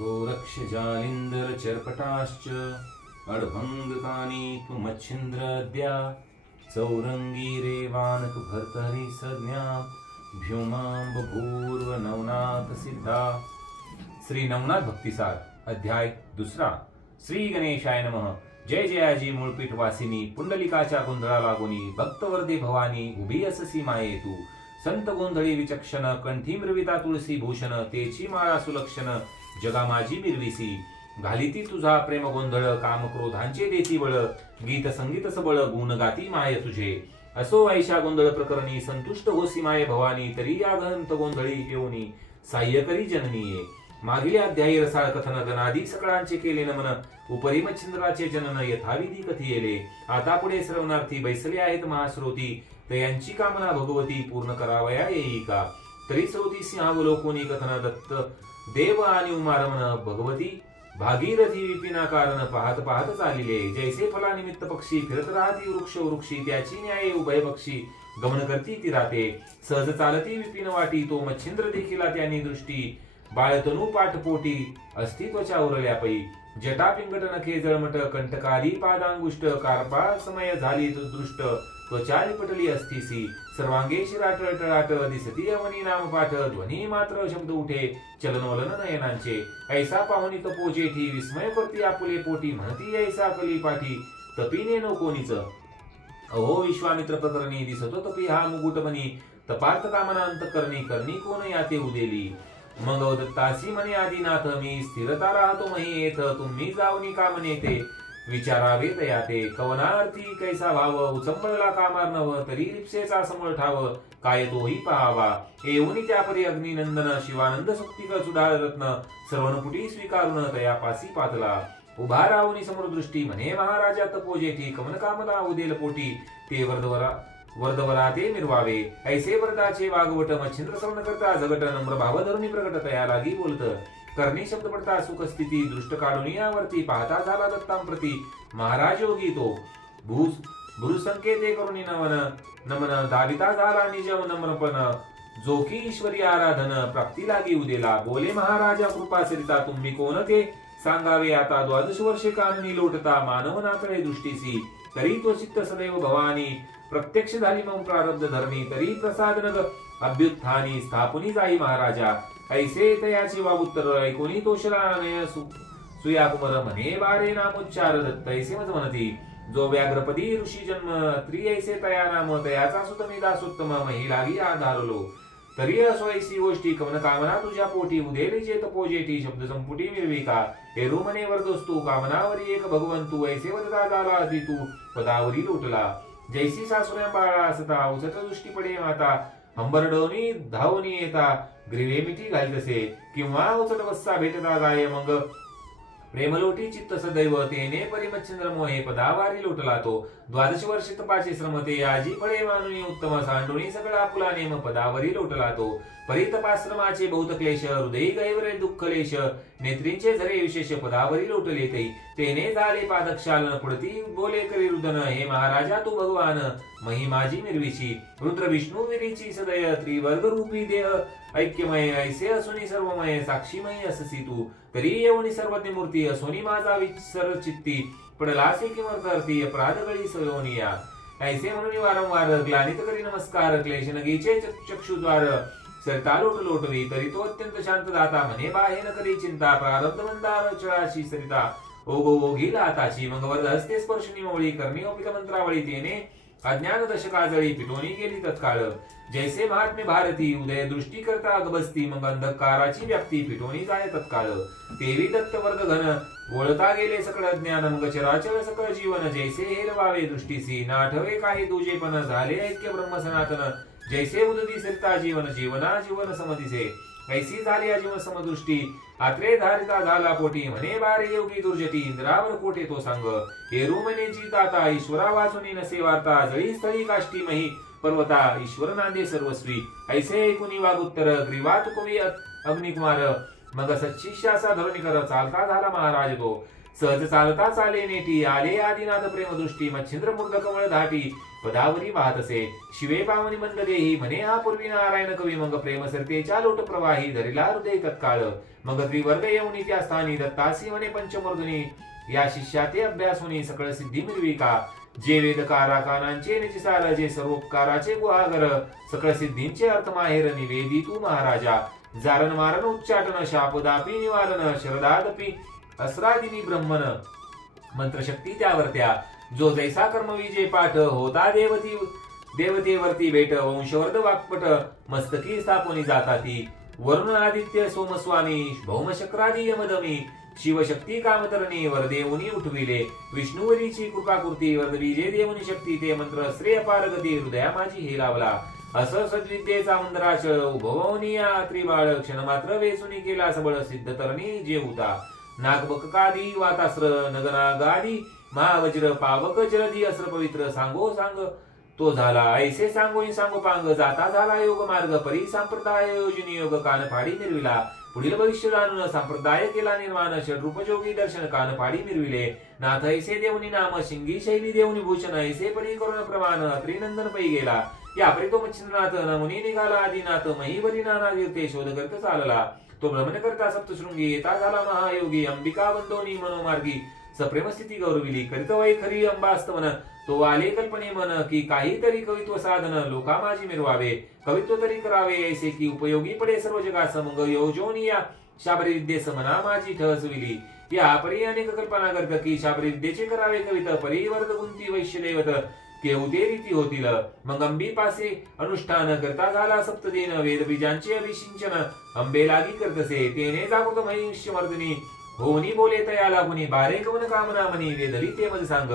गोरक्षजालिन्दर चर्पटाश्च अडभङ्गकानि तु मच्छिन्द्रद्या चौरङ्गी रेवानक भर्तरि संज्ञा भ्योमां बभूर्व नवनाथ सिद्धा. श्री नवनाथ भक्तिसार अध्याय दुसरा. श्री गणेशाय नमः. जय जयाजी मूळपीठ वासिनी पुंडलिकाच्या गोंधळा लागोनी भक्तवर्दे भवानी उभी अससी माये तू. संत गोंधळी विचक्षण कंठी मिरविता तुळसी भूषण तेची माळा सुलक्षण जगा माझी मिरविसी. घालिती तुझा प्रेम गोंधळ काम क्रोधांचे देती बळ गीत संगीत सबळ गुण गाती माय तुझे. असो ऐशा गोंधळ प्रकरणी संतुष्ट होसी माये भवानी तरी या गहंत गोंधळी येऊनी साह्य करी जननीये. मागील अध्यायी रसाळ कथन गणादी सकळांचे केले नमन उपरी मच्छिंद्राचे जनन यथाविधी कथी येले. आता पुढे श्रवणार्थी बैसले आहेत महाश्रोती तयांची कामना भगवती पूर्ण करावया येई का. तरी श्रोती सिंहावलोकोनी कथन दत्त देव आणि उमारमन भगवती भागीरथी विपिना कारण पाहत पाहत चालिले. जैसे फलानिमित्त पक्षी फिरत राहती वृक्ष वृक्षी त्याची न्याय उभय पक्षी गमन करती ती राहते. सहज चालती विपिन वाटी तो मच्छिंद्र देखील त्यांनी दृष्टी बाळतनू पाठपोटी अस्तित्वच्या उरल्या पै. जटा पिंगट नखे जळमट कंटकारी पादांगुष्ट कार्पा समय झाली दृष्ट त्वचा लिपटली अस्थिसी. सर्वांगे शिराटळ टळाट दिसती अवनी नामपाठ ध्वनी मात्र शब्द उठे चलनवलन नयनांचे. ऐसा पाहुनी तपोजेठी विस्मय करती आपुले पोटी म्हणती ऐसा कली पाठी तपीने नो कोणीच. अहो विश्वामित्र प्रकरणी दिसतो तपी हा मुकुटमणी तपार्थ कामना अंतकरणी करणी कोण याते उदेली. मग दत्तासी म्हणे आदिनाथ मी स्थिरता राहतो मही येथ तुम्ही जावनी कामने ते विचारावे तयाते. कवनार्थी कैसा भाव उचंबळला कामार्णव तरी रिप्सेचा समळ ठाव काय तोही पहावा. येऊनी त्यापरी अग्निनंदन शिवानंद सुक्तिक सुधाळ रत्न सर्वनपुटी स्वीकारून तयापासी पातला. उभा राहुनी समोरदृष्टी म्हणे महाराजा तपोजेठी कमन कामना उदेल पोटी ते वर्धवरा ते मिरवावे. ऐसे वरदाचे वागवट मच्छिंद्र श्रवण करता जगट नम्र भाव धरुणी प्रगट तया लागी बोलत. करणी शब्द पडता सुख स्थिती दृष्ट काढून यावरती पाहता झाला दत्तांप्रती महाराज योगी तो. भूसंकेते करुणी नमन दाविता झाला निजव नम्रपण जो की ईश्वरी आराधन प्राप्ती लागी उदेला. बोले महाराजा कृपा सरिता तुम्ही कोण ते सांगावे आता. 12 वर्षे काननी लोटता मानव नाकडे दृष्टीसी तरी तो चित्त सदैव भवानी प्रत्यक्ष झाली मग प्रारब्ध धरणी तरी प्रसादनग अभ्युत्थानी स्थापुनी जाई महाराजा. ऐसे तयाची वागुत्तर ऐकोनी तोषरानय सुया कुमर म्हणे बारे नामोच्चार दत्त ऐसे मज म्हणती. जो व्याघ्रपदी ऋषी जन्म त्रि ऐसे तया नाम तयाचा सुतमी दासोत्तम मही लागी आधारलो. तरी असो ऐसी गोष्टी कवन कामना तुझ्या पोटी उदेली जे तपोजेठी शब्द संपुटी मिरविका. हेरू म्हणे वरदोस्तू कामनावरी एक भगवंतू ऐसे वदता झाला अधी तू पदावरी लोटला. जैसी सासुऱ्या बाळा असता उचट दृष्टी पडे माता हंबरडवनी धावनी येता ग्रीवे मिठी घालतसे किंवा उचट वस्सा भेटता गाय मग प्रेमलोटी चित्त सदैव तेने परिमच्छंद्र मोहे पदावारी लोटला तो. 12 वर्षे तपाचे श्रमते आजी फळे मानुनी उत्तम सांडुनी सगळा पुला नेम पदावरी लोटला तो. परितपाश्रमाचे बहुत क्लेश हृदयी गैवरे दुःख लेश नेत्रींचे झरे विशेष पदावरी लोटले ते. तेने झाले पादक्षालन पुढती बोले करी रुदन हे महाराजा तू भगवान मही माझी मिरविची. रुद्र विष्णू विरीची सदय त्रिवर्ग रूपी देह ऐक्यमय ऐसे असुनी सर्वमय साक्षीमय अससी तू. तरी येऊनी सर्वज्ञ मूर्ती असोनी माझा विसर चित्ती पडलासे किमर्थी अपराध गळी सयोनिया. ऐसे म्हणून वारंवार ग्लानित करी नमस्कार क्लेश नगीचे चक्षुद्वार सरता लोट लोटवी. तरी तो अत्यंत शांत दाता म्हणे बाहे न करी चिंता प्रारब्ध मंदार चळाशी सरिता ओगो ओघी लाताची. मग वरद हस्ते स्पर्शनी मोळी करणी ओपित मंत्रावळी तेने अज्ञान दशका जळी पिटोनी गेली तत्काळ. जैसे महात्मे भारती उदय दृष्टी करता अगबस्ती मग अंधकाराची व्याप्ती पिटोनी जाय तत्काळ. तेवी दत्त वर्ग घन वळता गेले सकळ ज्ञान मग चराचर सकळ जीवन जैसे हेरवावे दृष्टीसी. नाठवे काही दुजेपण झाले ऐक्य ब्रह्म सनातन जैसे उदती सरिता जीवन जीवना जीवन समदिसे. ऐसी झाली अजीवन समदृष्टी आत्रे धारिता झाला पोटी म्हणे बारे योगी दुर्जटी इंद्रावर कोठे तो सांग. हेरू म्हणे जीताता ईश्वरा वाचुनी नसे वार्ता जळी स्थळी काष्टी मही पर्वता ईश्वर नांदे सर्वस्वी. ऐसे ऐकुनी वागुत्तर ग्रीवात कवी अग्निकुमार मग सच्चिष्यासा धरुणी कर चालता झाला महाराज तो. सहज चालता चाले नेटी आले आदिनाथ प्रेमदृष्टी मच्छिंद्र मूर्ध कमळ धाटी पदावरी वाहतसे शिवे पावनी मंद देही म्हणे हा पूर्वी नारायण कवी मग प्रेम सरतेच्या लोट प्रवाही धरिला हृदय तत्काळ मग त्रिवर्ग येऊनी त्या स्थानी दत्तासी म्हणे पंचमूर्धनी या शिष्याते अभ्यासुनी सकळ सिद्धी मिळवी का जे वेदकारा कानांचे निचिसार जे सर्वोपकाराचे गुहागर सकळ सिद्धींचे अर्थ माहेर निवेदी तू महाराजा जारण मारण उच्चाटन शापदापी निवारण शरदादपी अस्रादिनी ब्रह्मन मंत्रशक्ती त्यावरत्या जो जैसा कर्मविजय पाठ होता देवतेवरती भेट वंशवर्ध वाक्पट मस्तकी स्थापनी जाता ती वरुण आदित्य सोमस्वामी भौमशक्रादी यमदमी शिवशक्ती कामतरणी वरदेवनी उठविले विष्णुवरीची कृपाकृती वरदविजय देवनी शक्ती ते मंत्र श्रेय पारगती हृदया माझी हे लावला असं सद्विद्येचा मंदराच उभवनी या त्रिबाळ क्षणमात्र वेचुनी केला सबळ सिद्ध तरणी जे होता नागबकादी वातास्र नगनागादी महावज्र पावक जलधी अस्र पवित्र सांगो सांग तो झाला ऐसे सांगोनी सांगोपांग जाता झाला योग मार्ग परी संप्रदाय योजनी योग कान फाडी निर्विला पुढील भविष्य जाणून संप्रदाय केला निर्माण षडरूपयोगी दर्शन कान फाडी मिरविले नाथ ऐसे देवनी नाम शिंगी शैली देवनी भूषण ऐसे परी करुण प्रमाण त्रिनंदन पै गेला या परी तो मच्छिंद्रनाथ नमुनी निघाला आदिनाथ महीवरी नाना तीर्थे शोध करत चालला तो भ्रमण करता सप्तशृंगी येता झाला महायोगी अंबिका बंदोनी मनोमार्गी सप्रेम स्थिती गौरविली करीत वै खरी अंबास्तवन तो आले कल्पने मन की काहीतरी कवित्व साधन लोका माझी मिरवावे कवित्व तरी करावे ऐसे की उपयोगी पडे सर्व जगास मग योजोनी या शाबरी विद्येस मना माझी ठसविली या परी अनेक कल्पना करत की शाबरी विद्येचे करावे कवित परिवर्त गुंती वैश्यदेवत केवते रीती होतील मग अंबी पासे अनुष्ठान करता झाला सप्तदिन वेद बीजांचे अभिषिंचन अंबे लागी करतसे तेने जागृत महिष्य मर्दनी होनी बोले तया लागुनी बारे कवन कामना मनी वेदली ते मज सांग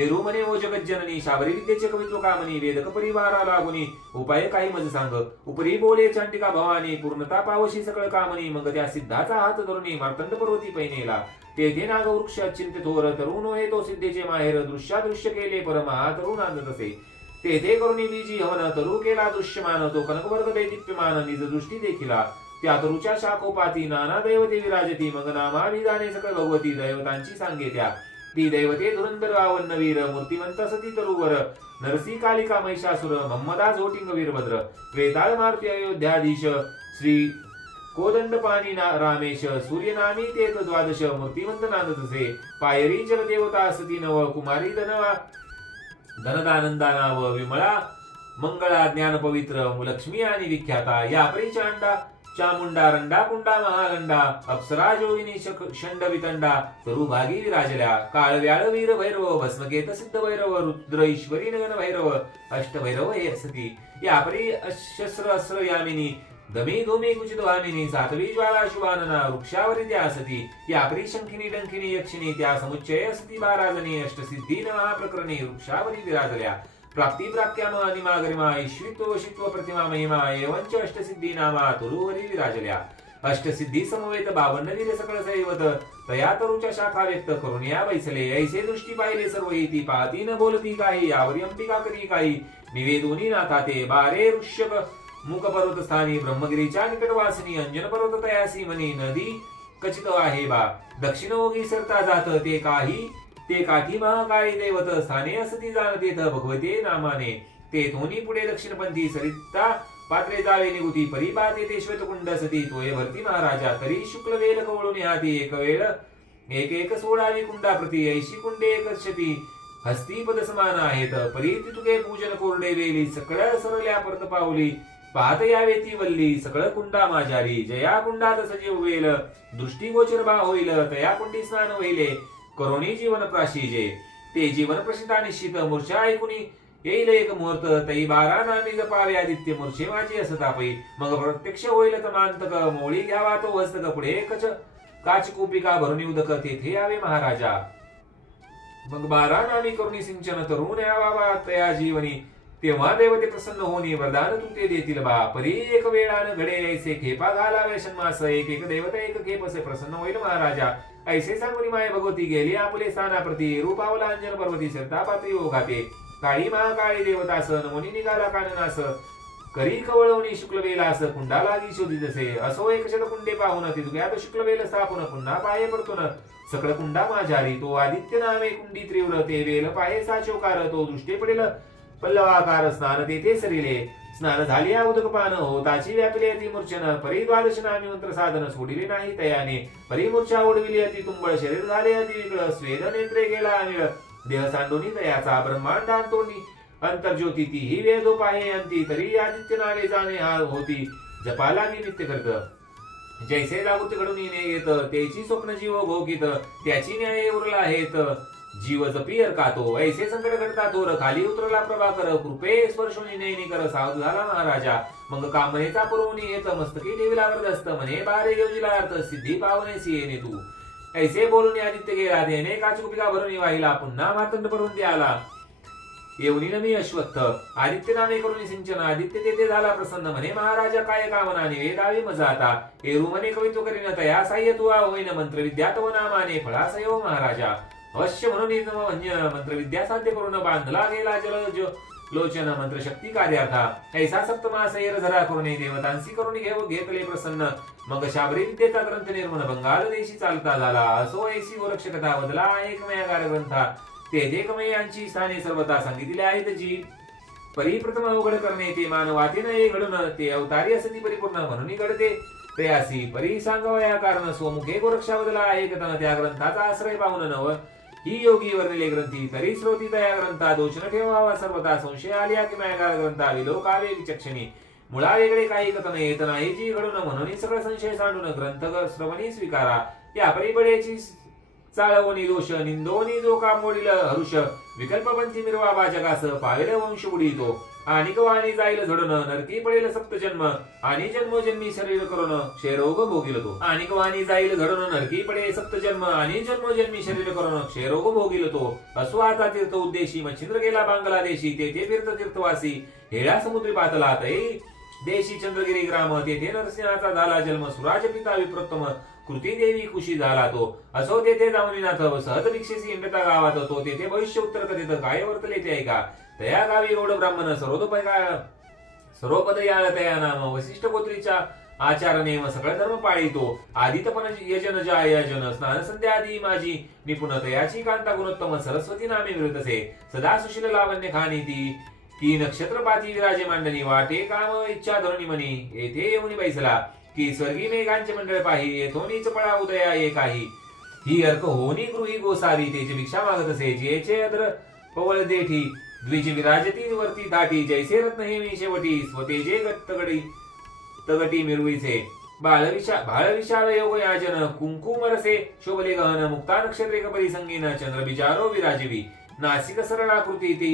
एरू म्हणे ओ जगज्जननी शाबरी विद्येचे कवित्व कामनी वेदक परिवारा लागुनी उपाय काही मज सांग उपरी बोले चंडिका भवानी पूर्णता पावशी सकळ कामनी मग त्या सिद्धाचा हात धरुनी मार्तंड पर्वती पैनेला तेथे नागवृक्ष चिंत थोर तरुण हे तो सिद्धेचे माहेर दृश्यादृश्य केले परमहा तरुण आनंदसे तेथे करुणी बीजी हवन तरू केला दृश्यमान तो कनकवर्ग दैदिप्यमान निज दृष्टी देखिला त्या तरुच्या शाखोपाती नाना दैवते विराजती मग नामाभिधाने सकळ भगवती दैवतांची सांगे त्या ती दैवते धुरंधर आवन्नवीर मूर्तिमंत सती तरुवर नरसी कालिका महिषासुर मम्मदा झोटिंग वीरभद्र वेताळ मारुती अयोध्याधीश श्री कोदंडपाणी रामेश सूर्यनामी तेत द्वादश मूर्तिमंत नांदतसे पायरी जलदेवता सती नव कुमारी धनदानंदा नाव विमळा मंगळा ज्ञान पवित्र लक्ष्मी आणि विख्याता या परिचांडा चामुंडा रंडा कुंडा महागंडा अप्सरा जोगिनी षंड वितंडा तरुभागी विराजल्या काळव्याळ वीर भैरव भस्मकेत सिद्ध भैरव रुद्र ईश्वरी नगन भैरव अष्ट भैरव हे असती यापरी अशस्त्र अस्त्र यामिनी दमी धूमी कुचित वामिनी सातवी ज्वाला शुभानना वृक्षावरी त्या असती यापरी शंखिनी डंखिनी यक्षिणी त्या समुच्चय असती बाराजनी अष्टसिद्धी महाप्रकरणी वृक्षावरी विराजल्या प्राप्ती प्राप्त्याम अनिमा गरिमा ईश्वित्व वशित्व प्रतिमा महिमा एवंच अष्टसिद्धी नामा तुरुवरी विराजल्या अष्टसिद्धी समवेत 52 वीर सकळ दैवत तया तरुच्या शाखा व्यक्त करून या बैसले ऐसे दृष्टी पाहिले सर्व येती पाहती न बोलती काही यावरी अंबिका करी काही निवेदोनी नाथा ते बारे ऋष्यक मुख पर्वत स्थानी ब्रह्मगिरीच्या निकटवासिनी अंजन पर्वत तयासी मनी नदी कचित आहे बा दक्षिण ओगी सरता जात ते काठी महाकाळी दैवत स्थाने असती जाणतेथ भगवते नामाने ते थोनी पुढे दक्षिणपंथी सरिता पात्रे जावे निगुती परिपाते ते श्वेतकुंड सती तोय भरती महाराजा तरी शुक्ल वेल कवळून हाती एक वेळ एक सोडावी कुंडा प्रती ऐशी कुंडे एकशती हस्ती पद समान आहेत परी तुके पूजन कोरडे वेली सकळ सरल्या परत पावली पाहत यावे ती वल्ली सकळ कुंडा माझारी जया कुंडात सजीव वेल दृष्टी गोचर बा होईल तया कुंडी स्नान होईले करोनी जीवन प्राशीजे ते जीवन प्रसिद्धा निश्चित मूर्छा ऐकुनी येईल एक मुहूर्त तई 12 नामी जपावे आदित्य मूर्छे माझी असतापै मग प्रत्यक्ष होईल तमांतक मोळी घ्यावा तो हस्तक पुढे काच कुपिका भरून उदक तेथे यावे महाराजा मग 12 नामी करुणी सिंचन तरुण यावा तया जीवनी तेव्हा देवते प्रसन्न होनी वरदान तू ते देतील बा परी एक वेळान घडे ऐसे खेपा घालावे षण्मास एक देवता एक खेप असे प्रसन्न होईल महाराजा ऐसे सांगुनी माय भगवती गेली आपुले स्थानाप्रती रूपावला अंजन पर्वती सरता पात्री ओघाते काळी महाकाळी देवतास नमुनी निघाला काननास करी कवळवणी शुक्लवेला असं कुंडालागी शोधितसे असो एक शत कुंडे पाहून तितुक्यात शुक्लवेल स्थापून पुन्हा पाये पडतून सकळ कुंडा माझारी तो आदित्य नामे कुंडी तीव्र ते वेल पाये साचोकार तो दृष्टे पडेल पल्लवाकार स्नान तेथे सरिले स्नान झाली उदकपान होताची व्यापली अति मूर्छन परी द्वादश नामी मंत्र साधन सोडिले नाही तयाने परी मूर्छा ओढविली अति तुंबळ शरीर झाले अति विकळ स्वेद नेत्रे गेला अनिळ देह सांडोनी तयाचा ब्रह्मांड अंतोनी अंतर्ज्योती ती ही वेदोपाहे अंती तरी आदित्य नावे जाणे हा होती जपाला निमित्त करत जैसे जागृत घडून येत त्याची स्वप्न जीव भोगित त्याची न्याय उरला हेत जीव जपी अरकातो ऐसे संकट घडता तोर खाली उतरला प्रभाकर कृपे स्पर्शोनी नयनी कर सावध झाला महाराजा मग कामनेचा पुरवणी येत मस्तकी ठेविला वरदस्त म्हणे बारे योजिला अर्थ सिद्धी पावनेसी येणे तू ऐसे बोलून आदित्य गेला देणे काचकुपिका भरून वाहिला पुन्हा मातंड भरून द्याला येऊनी मी अश्वत्थ आदित्य नामे करून सिंचन आदित्य तेथे झाला प्रसन्न म्हणे महाराजा काय कामना निवेदावी मजा आता एरू म्हणे कवित्व करीन तया साह्य तुआ होईन मंत्र विद्या तव नामाने फळासयो महाराजा अवश्य म्हणून मंत्र विद्या साध्य करून बांधला गेला जल लोचन मंत्र शक्ती कार्यार्था ऐसा सप्तमास येर झरा करुणे देवतांसी करून घेतले प्रसन्न मग शाबरी विद्येचा ग्रंथ निर्मण बंगाल देशी चालता झाला असो ऐसी गोरक्ष कथा बदला एकमयागार ग्रंथा तेजेकमयांची स्थाने सर्वता सांगितले आहेत जी परिप्रथम अवघड करणे ते मानवाती नये घडून ते अवतारी असती परिपूर्ण म्हणून घडते प्रयासी परी सांगवया कारण स्वमुखे गोरक्षाबदला एकतन त्या ग्रंथाचा आश्रय पाहून नव ही योगी वर्णिले ग्रंथी तरी श्रोती तया ग्रंथा दोष न ठेवावा सर्वता संशय आलिया की मायगार ग्रंथा विलोकावे विचक्षणी मुळा वेगळे काही कथन येत नाही जी घडून म्हणून सगळं संशय सांडून ग्रंथ श्रवणी स्वीकारा या परिबळेची चाळवणी दोष निंदोनी जो काम मोडील हरुष विकल्पपंथी मिरवा बाजकास पावेल वंश बुडीतो आणि वाणी जाईल झडून नरकी पडेल सप्तजन्म आणि जन्मोजन्मी शरीर करून क्षयरोग भोगिल तो आणि वाणी जाईल झडून नरकी पडे सप्तजन्म आणि जन्मोजन्मी शरीर करून क्षयरोग भोगिल तो असो आता तीर्थ उद्देशी मच्छिंद्र गेला बांगलादेशी तेथे फिरत तीर्थवासी हेळा समुद्री पातलात देशी चंद्रगिरी ग्राम तेथे नरसिंहाचा झाला जन्म सुराज पिता विप्रोत्तम कृती देवी खुशी झाला तो असो तेथे जाऊन नाथ सहज भिक्षेसी इंडता गावात तो तेथे भविष्य उत्तर करीत काय वर्तले ते ऐका तया गावी गौड ब्राह्मण सर्वपद याळ तया नाम वशिष्ठ गोत्रीच्या आचार नेम सगळ धर्म पाळितो आदितपण यजन जयजन स्नान संध्या आदी माझी निपुण तयाची कांता गुणोत्तम सरस्वती नामे मिळतसे सदा सुशील लावण्य खाणी ती की नक्षत्रपाती विराजे मांडणी वाटे काम इच्छा धरणी मनी येथे येऊन बैसला की स्वर्गी मेघांचे मंडळ पाही येथोनीच पळा उदया ये काही ही अर्क होनी गृही गोसारी तेची भिक्षा मागत असे जेचे अद्र पवळ देठी द्विज विराजती वरती दाटी जैसे रत्न हे शेवटी स्वतेजे तगटी मिरवीचे भाळविशाळ योग याजन कुंकुमरसे शोभले गहन मुक्ता नक्षत्रे कपरी संगीन चंद्र बिचारो विराजवी नासिक सरळाकृती ती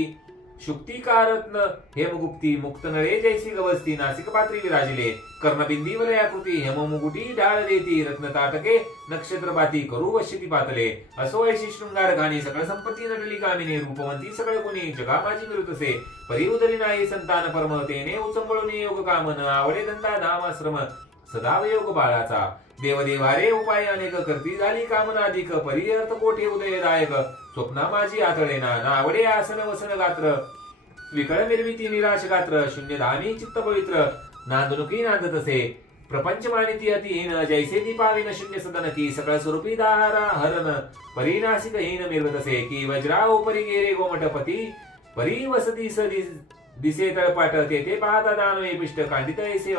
शुक्तिकारत्न हेमगुप्ती मुक्त नळे जैसी गवस्ती नासिक पात्री विराजिले कर्णबिंदी वलयाकृती हेममुगुटी ढाळ देती रत्न ताटके नक्षत्रपाती करू वश्यती पातले असो ऐशी शृंगार घाणी सकळ संपत्ती नटली कामिने रूपवंती सगळ कुणी जगा माझी मिळतसे परी उदली नाही संतान परम तेने उचंबळून योग कामन आवडे दंता धामाश्रम सदाव योग बाळाचा देवदेवारे उपाय अनेक करती झाली कामना अधिक परी अर्थ कोठे उदयदायक स्वप्ना माझी आतळेना नावडे आसन वसन गात्र विकळ निर्मिती निराश गात्र शून्य धामी चित्त पवित्र नांदनुकी नांदत असे प्रपंच मानिती अतिहीन जैसे दीपाविन शून्य सदन की सकळ स्वरूपी दारा हरण परिनाशिक हीन मिरवत असे की वज्रा उपरी गेरे गोमटपती परी वसती दिसे तळपाट तेथे पाहता दानवे पिष्ट कांडित ऐसे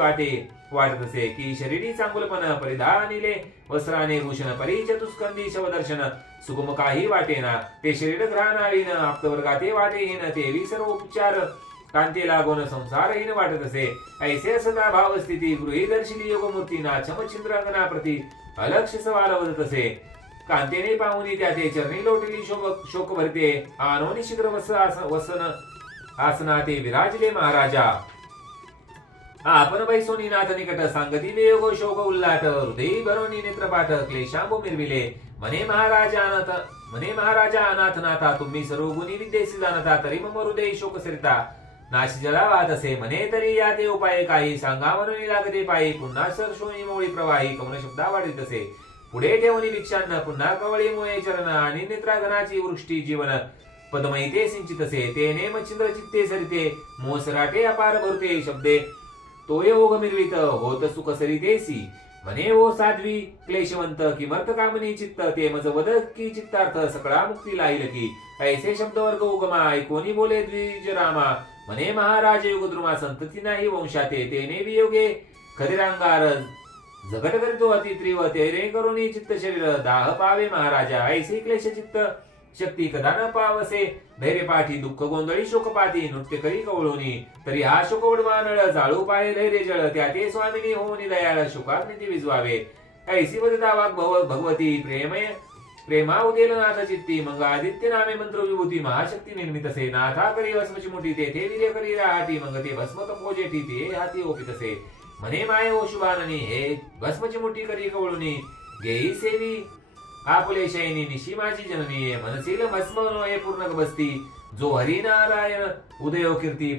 वाटत असे की शरीरी चांगुलपण परिधानिले वस्त्राने भूषण परी चतुष्कंदी शवदर्शन सुगम काही वाटेना ते शरीर घ्राणावीन आप्तवर्गाते वाटेहीन ते सर्व उपचार कांते लागून संसारहीन वाटत असे ऐसे सदा भाव स्थिती गृही दर्शिली योगमूर्ती नाचम छिंद्रांगना प्रती अलक्ष सवाल वदत असे कांतेने पाहुनी त्या ते चरणी लोटली शोक भरते आनोनी शीघ्र वसन आसना ते विराजले महाराजा आपण बैसोनी नाथ निकट सांगती योग शोक उल्लाट हृदयी भरोनी नेत्रपाठ क्लेशांबो मिरविले म्हणे महाराजा अनाथ नाथा तुम्ही सर्व गुणी विद्येसी जाणता तरी मम हृदय शोक सरिता नाशी जला वाहत असे म्हणे तरी या ते उपाय काही सांगा म्हणून लागते पायी पुन्हा सरशोनी मोळी प्रवाही कमन शब्दा वाढीत असे पुढे ठेवणी भिक्षांना पुन्हा कवळी मुळे चरण आणि नेत्रागनाची वृष्टी जीवन पदमई ते सिंचितसे तेने मच्छिंद्र चित्ते सरिते मोसराटे अपार भरते शब्दे तोय ओघ मिरवित होत सुख सरितेसी म्हणे ओ साध्वी क्लेशवंत किमर्थ कामनी चित्त ते मज वद की चित्तार्थ सकळा मुक्ती लाईल की ऐसे शब्द वर्ग उगमा ऐकोनी बोले द्विज रामा म्हणे महाराज युगद्रुमा संतती नाही वंशाते तेने वियोगे खदिरांगार झगट करीतो अति त्रिव तेरे करुणी चित्त शरीर दाह पावे महाराजा ऐसे क्लेश चित्त शक्ती कदा न पावसे धैर्य पाठी दुःख गोंधळी शोकपाती नृत्य करी कवळोनी तरी हा शोक उडवानळ जाळू पाय धैर्य जळ त्या ते स्वामिनी होऊनी दयाळ शोकाग्निती विजवावे ऐसी वदता वाग भगवती प्रेमा उदेल नाथ चित्ती मग आदित्य नामे मंत्र विभूती महाशक्ती निर्मितसे नाथा करी भस्मची मोठी तेथे वीर्य करी राहाटी मग ते भस्म तपोजेठी ते हाती ओपितसे म्हणे माय ओ शुभाननी हे भस्मची मोठी करी कवळुनी घेई सेवी आपुले शयनी निशी माझी जननी मनसील भस्म नोये पूर्ण बसती जो हरिनारायण उदयो कीर्ती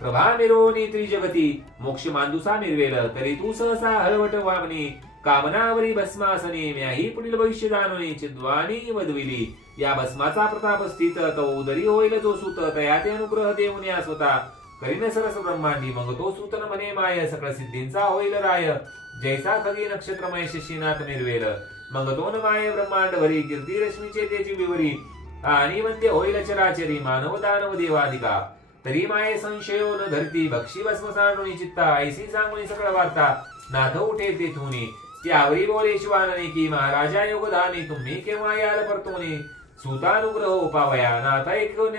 प्रभा मिरवणी त्रिजगती मोक्ष मांदुसा मिरवेल तरी तू सहसा हळवट वामनी कामनावरी भस्मासनी म्याही पुढील भविष्य जाणोनी चिद्वानी वदविली या भस्माचा प्रताप स्थित तो उदरी होईल जो सूत तया ते अनुग्रह देऊन या स्वतः करीन सरस ब्रह्मांडी मग तो सूतन म्हणे माय सकळ सिद्धींचा होईल राय जैसा खगी नक्षत्रमय शशीनाथ मिरवेल मग दोन माय ब्रह्मांड भरी कीर्ती रश्मीचे तेजी विवरी आणि म्हणते होईल चराचरी मानव दानव देवाधिका तरी माये संशयो न धरती भक्षी भस्म सांडुनी चित्ता ऐसी सांगुनी सकळ वार्ता नाथ उठे तेथुनी त्यावरी बोले शिवाननी की महाराजा योगदानी तुम्ही केव्हा याल परतोनी सुतानुग्रह उपावया नाथ ऐकून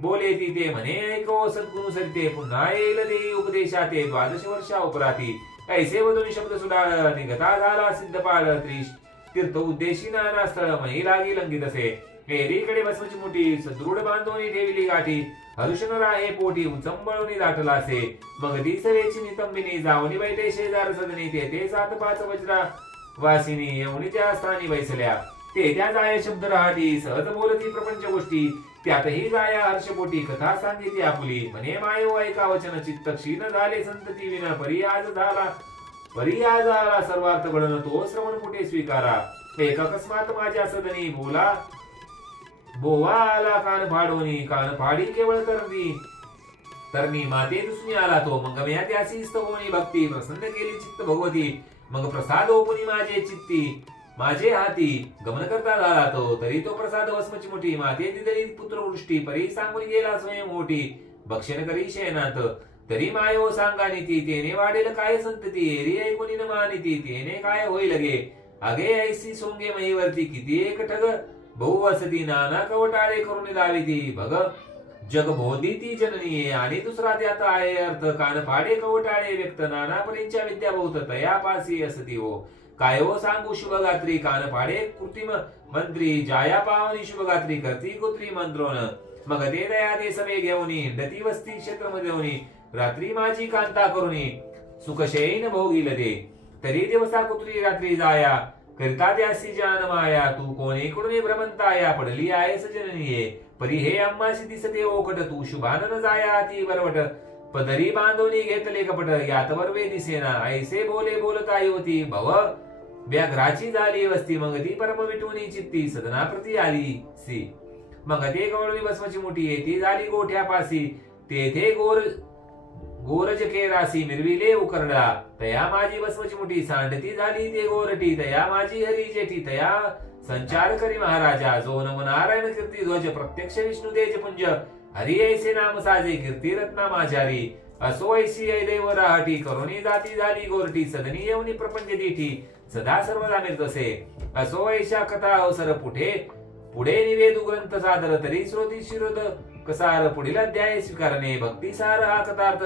बोले ती ते म्हणे ऐको सद्गुरु सरिते पुन्हा येईल देई उपदेशाते 12 वर्षा उपराती ऐसे वदून शब्द सुडाळ निघता झाला सिद्धपाळ तीर्थ उद्देशी नाना स्थळ मही लागी लंगित असे एरीकडे भस्मची मुठी सदृढ बांधोनी ठेविली गाठी हरुषण राहे पोटी उचंबळून दाटला असे मग ती सवेची नितंबिनी जाऊनी बैठे शेजार सदनी तेथे 7-5 वज्रा वासिनी येऊनी त्या स्थानी बैसल्या ते त्या जाय शब्द राहती सहज बोलती प्रपंच गोष्टी त्यातही जाया हर्षपोटी कथा सांगितली आपुली म्हणे मायो ऐका वचन चित्त क्षीण झाले संतती विना परियाज आला सर्वार्थ घडण तो श्रवण कुठे स्वीकारा एक अकस्मात माझ्या सदनी बोवा आला कान फाडोनी कान फाडी केवळ तरणी माते दुसनी आला तो मग म्या त्यासी स्तवोनी भक्ती प्रसन्न केली चित्त भगवती मग प्रसाद ओपुनी माझे चित्ती माझे हाती गमन करता झाला तो तरी तो प्रसाद भस्मची मोठी माते दिदली पुत्रवृष्टी परी सांगून गेला स्वयं मोठी भक्षण करी शयनात तरी मायो सांगानी ती तेने वाढेल काय संतती एरी ऐकुनी न मानिती तेने काय होईल गे अगे ऐसी सोंगे महीवरती किती एक ठग बहुवसती नाना कवटाळे करून दाविती भग जग बोधिती जननीये आणि दुसरा त्यात आहे अर्थ कान फाडे कवटाळे व्यक्त नाना परींच्या विद्या बहुत तयापासी असती हो काय हो सांगू शुभगात्री कान फाडे कृत्रिम मंत्री जाया पावनी शुभगात्री करती कुत्री मंत्रोन मग ते दया ते सवे घेऊनी हिंडती वस्ती क्षेत्र मध्ये रात्री माझी कांता करुनी सुखशयीन भोगील दे तरी दिवसा कुत्री रात्री जाया करता त्यासी जान माया तू कोणीकडून भ्रमंताया पडली आहेस जननीये परी हे अम्माशी दिसते ओकट तू शुभानन जाया ती बरवट पदरी बांधोनी घेतले कपट यात बरवे दिसेना ऐसे बोले बोलताई होती भव व्याघ्राची झाली वस्ती मग ती परम विटूनी चित्ती सदनाप्रती आली सी मग ते गवळणी भस्मची मोठी ती झाली गोठ्यापासी तेथे गोरज केरासी मिरविले उकरडा तया माझी भस्मची मोठी सांडती झाली ते गोरटी तया माझी हरी जेठी तया संचार करी महाराजा जो नम नारायण कीर्ती ध्वज प्रत्यक्ष विष्णू तेज पुंज हरी ऐसे नाम साजे कीर्ती रत्ना माझारी असो ऐसी ऐदैव राहटी करुणी जाती झाली गोरटी सदनी येऊनी प्रपंच दिठी सदा सर्वदा निर्दसे असो ऐशा कथा अवसर पुढे निवेदू ग्रंथ सादर तरी श्रोती शिरोद कसार पुढील अध्याय स्वीकारणे भक्तिसार हा कथार्थ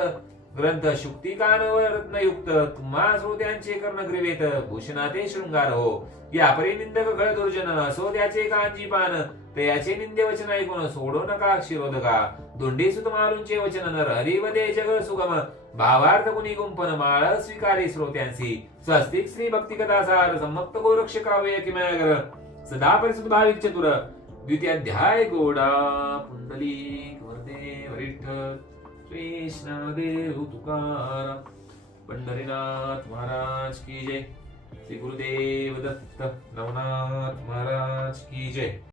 ग्रंथ शुक्ती कानवर रत्नयुक्त तुम्हा श्रोत्यांचे कर्ण ग्रीवेत भूषणाते शृंगार हो या परी निंदक घळ दुर्जन असो त्याचे कांजी पान तयाचे निंदे वचन ऐकून सोडो नका क्षीरोदका दोंडी सुत मालूंचे वचन नर हरिवदे जग सुगम भावार्थ कुणी गुंपन माळ स्वीकारी श्रोत्यांसी स्वस्तिक श्री भक्ती कथासार सम्मक्त गोरक्ष काव्य किमयागर सदा परिसुद्ध भाविक चतुर द्वितीय अध्याय गोडा पुंडलिक वरदे वरिष्ठ कृष्ण देव तुकाराम पंढरीनाथ महाराज की जय श्री गुरुदेव दत्त नवनाथ महाराज की जय।